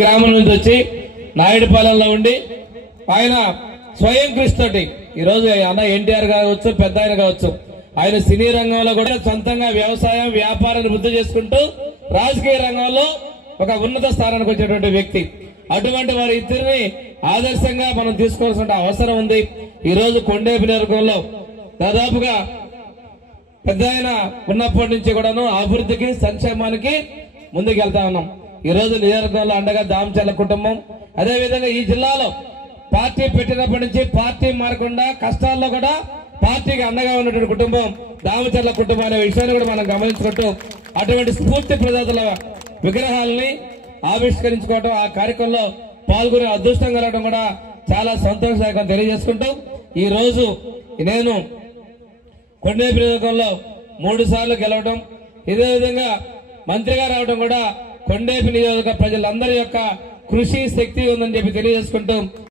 గ్రామం నుంచి వచ్చి నాయుడుపాలెంలో ఉండి ఆయన స్వయం కృషితోటి ఈరోజు అన్న ఎన్టీఆర్ కావచ్చు, పెద్ద ఆయన కావచ్చు, ఆయన సినీ రంగంలో కూడా సొంతంగా వ్యవసాయం వ్యాపారాన్ని వృద్ధి చేసుకుంటూ రాజకీయ రంగంలో ఒక ఉన్నత స్థానానికి వచ్చేటువంటి వ్యక్తి. అటువంటి వారి ఇద్దరిని ఆదర్శంగా మనం తీసుకోవాల్సిన అవసరం ఉంది. ఈ రోజు కొండేపి నియోజకవర్గంలో దాదాపుగా పెద్ద ఆయన ఉన్నప్పటి నుంచి కూడాను అభివృద్ధికి సంక్షేమానికి ముందుకెళ్తా ఉన్నాం. ఈ రోజు నియోజకవర్గంలో అండగా దామచర్ల కుటుంబం, అదేవిధంగా ఈ జిల్లాలో పార్టీ పెట్టినప్పటి నుంచి పార్టీ మారకుండా కష్టాల్లో కూడా పార్టీకి అండగా ఉన్నటువంటి కుటుంబం దామచర్ల కుటుంబం అనే విషయాన్ని కూడా మనం గమనించుకుంటూ అటువంటి స్ఫూర్తి ప్రదాతల విగ్రహాలని ఆవిష్కరించుకోవడం, ఆ కార్యక్రమంలో పాల్గొనే అదృష్టం కలగడం కూడా చాలా సంతోషదాయకం తెలియజేసుకుంటూ ఈ రోజు నేను కొండేపి నియోజకవర్గంలో 3 సార్లు గెలవడం, ఇదే విధంగా మంత్రిగా రావడం కూడా కొండేపి నియోజక ప్రజలందరి యొక్క కృషి శక్తి ఉందని చెప్పి తెలియజేసుకుంటూ